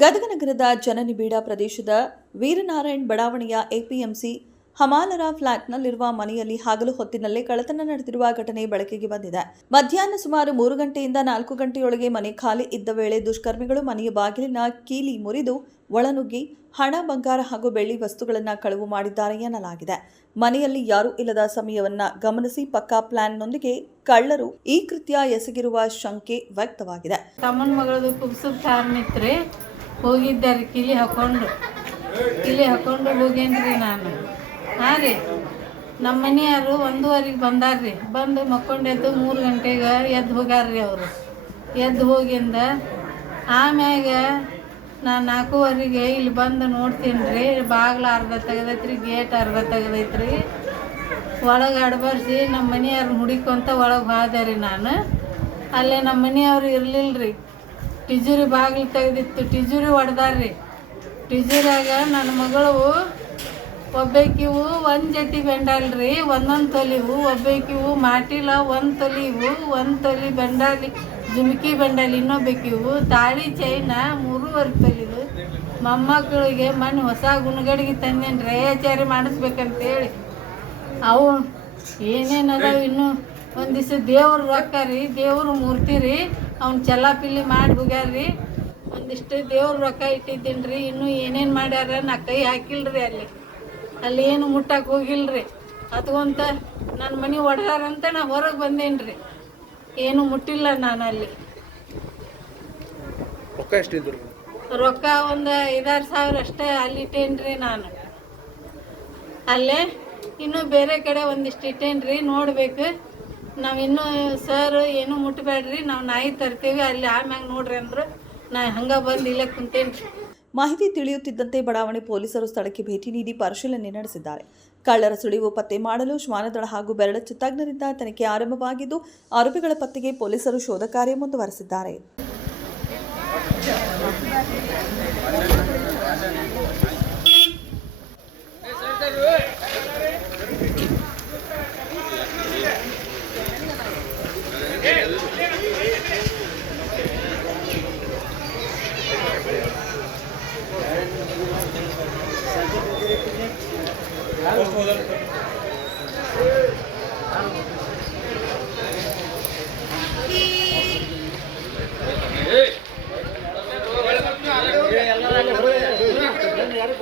ಗದಗ ನಗರದ ಜನನಿಬಿಡ ಪ್ರದೇಶದ ವೀರನಾರಾಯಣ್ ಬಡಾವಣೆಯ ಎಪಿಎಂಸಿ ಹಮಾಲರ ಫ್ಲಾಟ್ನಲ್ಲಿರುವ ಮನೆಯಲ್ಲಿ ಹಗಲು ಹೊತ್ತಿನಲ್ಲೇ ಕಳ್ಳತನ ನಡೆದಿರುವ ಘಟನೆ ಬೆಳಕಿಗೆ ಬಂದಿದೆ. ಮಧ್ಯಾಹ್ನ ಸುಮಾರು 3 ಗಂಟೆಯಿಂದ 4 ಗಂಟೆಯೊಳಗೆ ಮನೆ ಖಾಲಿ ಇದ್ದ ವೇಳೆ ದುಷ್ಕರ್ಮಿಗಳು ಮನೆಯ ಬಾಗಿಲಿನ ಕೀಲಿ ಮುರಿದು ಒಳನುಗ್ಗಿ ಹಣ, ಬಂಗಾರ ಹಾಗೂ ಬೆಳ್ಳಿ ವಸ್ತುಗಳನ್ನು ಕಳವು ಮಾಡಿದ್ದಾರೆ ಎನ್ನಲಾಗಿದೆ. ಮನೆಯಲ್ಲಿ ಯಾರೂ ಇಲ್ಲದ ಸಮಯವನ್ನ ಗಮನಿಸಿ ಪಕ್ಕಾ ಪ್ಲಾನ್ನೊಂದಿಗೆ ಕಳ್ಳರು ಈ ಕೃತ್ಯ ಎಸಗಿರುವ ಶಂಕೆ ವ್ಯಕ್ತವಾಗಿದೆ. ತಮ್ಮನ ಮಗಳದು ಕುಬ್ಸದ ಕಾರಣತ್ರಿ ಹೋಗಿದ್ದಾರೆ ಕಿಲಿ ಹಾಕೊಂಡು ಹೋಗೇನ್ರಿ ನಾನು. ಹಾಂ ರೀ, ನಮ್ಮ ಮನೆಯವರು 1:15 ಬಂದಾರ್ರಿ. ಬಂದು ಮಕ್ಕೊಂಡೆದ್ದು 3 ಗಂಟೆಗೆ ಎದ್ದು ಹೋಗ್ಯಾರ್ರಿ. ಅವರು ಎದ್ದು ಹೋಗಿಂದ ಆಮ್ಯಾಗ ನಾನು 4:15 ಇಲ್ಲಿ ಬಂದು ನೋಡ್ತೀನಿ ರೀ, ಬಾಗಿಲು ಅರ್ಧ ತೆಗ್ದೈತ್ರಿ, ಗೇಟ್ ಅರ್ಧ ತೆಗ್ದೈತ್ರಿ. ಒಳಗೆ ಅಡ್ಬರ್ಸಿ ನಮ್ಮ ಮನೆಯವ್ರು ಹುಡಿಕೊಂತ ಒಳಗೆ ಹೋದೆ ರೀ. ನಾನು ಅಲ್ಲೇ ನಮ್ಮ ಮನೆಯವ್ರು ಇರಲಿಲ್ಲ ರೀ. ಟಿಜೂರಿ ಬಾಗಿಲು ತೆಗೆದಿತ್ತು, ಟಿಜೂರಿ ಹೊಡೆದಾರ್ರಿ. ಟಿಜೂರಾಗ ನನ್ನ ಮಗಳು ಒಬ್ಬಾಕಿವು 1 ಜೊತೆ ಬೆಂಡಲ್ರಿ, 1 ತೊಲಿವು, ಒಬ್ಬಾಕಿವು ಮಾಟಿಲ 1 ತೊಲಿವು, 1 ತೊಲಿ ಬೆಂಡಾಲಿ ಜುಮ್ಕಿ ಬೆಂಡಾಲಿ, ಇನ್ನೊಬ್ಬಾಕಿವು ತಾಳಿ ಚೈನ 3.5 ತೊಲಿದು. ಮೊಮ್ಮಕ್ಕಳಿಗೆ ಮಣ್ಣು ಹೊಸ ಗುಣಗಡಿಗೆ ತಂದೇನು ರೇಚಾರಿ ಮಾಡಿಸ್ಬೇಕಂತೇಳಿ ಅವು ಏನೇನದಾವ. ಇನ್ನೂ ಒಂದಿವ್ಸ ದೇವ್ರ ರೊಕ್ಕ ರೀ, ದೇವ್ರ ಮೂರ್ತಿ ರೀ, ಅವ್ನು ಚಲ್ಲಾಪಿಲ್ಲಿ ಮಾಡಿ ಹೋಗ್ಯಾರ್ರಿ. ಒಂದಿಷ್ಟು ದೇವ್ರ ರೊಕ್ಕ ಇಟ್ಟಿದ್ದೀನಿ ರೀ. ಇನ್ನೂ ಏನೇನು ಮಾಡ್ಯಾರ ನಾ ಕೈ ಹಾಕಿಲ್ರಿ. ಅಲ್ಲಿ ಏನು ಮುಟ್ಟಕ್ಕೆ ಹೋಗಿಲ್ರಿ. ಅದ್ಕೊಂತ ನನ್ನ ಮನೆ ಹೊಡೆದಾರಂತ ನಾ ಹೊರಗೆ ಬಂದೇನಿ ರೀ. ಏನು ಮುಟ್ಟಿಲ್ಲ ನಾನು ಅಲ್ಲಿ. ರೊಕ್ಕ ಒಂದು 5-6 ಸಾವಿರ ಅಷ್ಟೇ ಅಲ್ಲಿ ಇಟ್ಟೇನಿ ರೀ ನಾನು. ಅಲ್ಲೇ ಇನ್ನೂ ಬೇರೆ ಕಡೆ ಒಂದಿಷ್ಟು ಇಟ್ಟೇನಿ ರೀ, ನೋಡ್ಬೇಕು. ನಾವಿನ್ನೂ ಸರ್ ಏನೂ ಮುಟ್ಟಬೇಡ್ರಿ, ನಾವು ನಾಯಿ ತರ್ತೀವಿ ಅಲ್ಲಿ ಆಮ್ಯಾಗ ನೋಡ್ರಿ ಅಂದ್ರು. ನಾ ಹಂಗೆ ಬಂದು ಇಲ್ಲೇ ಕುಂತೇನಿ ರೀ. ಮಾಹಿತಿ ತಿಳಿಯುತ್ತಿದ್ದಂತೆ ಬಡಾವಣೆ ಪೊಲೀಸರು ಸ್ಥಳಕ್ಕೆ ಭೇಟಿ ನೀಡಿ ಪರಿಶೀಲನೆ ನಡೆಸಿದ್ದಾರೆ. ಕಳ್ಳರ ಸುಳಿವು ಪತ್ತೆ ಮಾಡಲು ಶ್ವಾನದಳ ಹಾಗೂ ಬೆರಳಚ್ಚು ತಜ್ಞರಿಂದ ತನಿಖೆ ಆರಂಭವಾಗಿದ್ದು, ಆರೋಪಿಗಳ ಪತ್ತೆಗೆ ಪೊಲೀಸರು ಶೋಧ ಕಾರ್ಯ ಮುಂದುವರೆಸಿದ್ದಾರೆ. ಯಾರು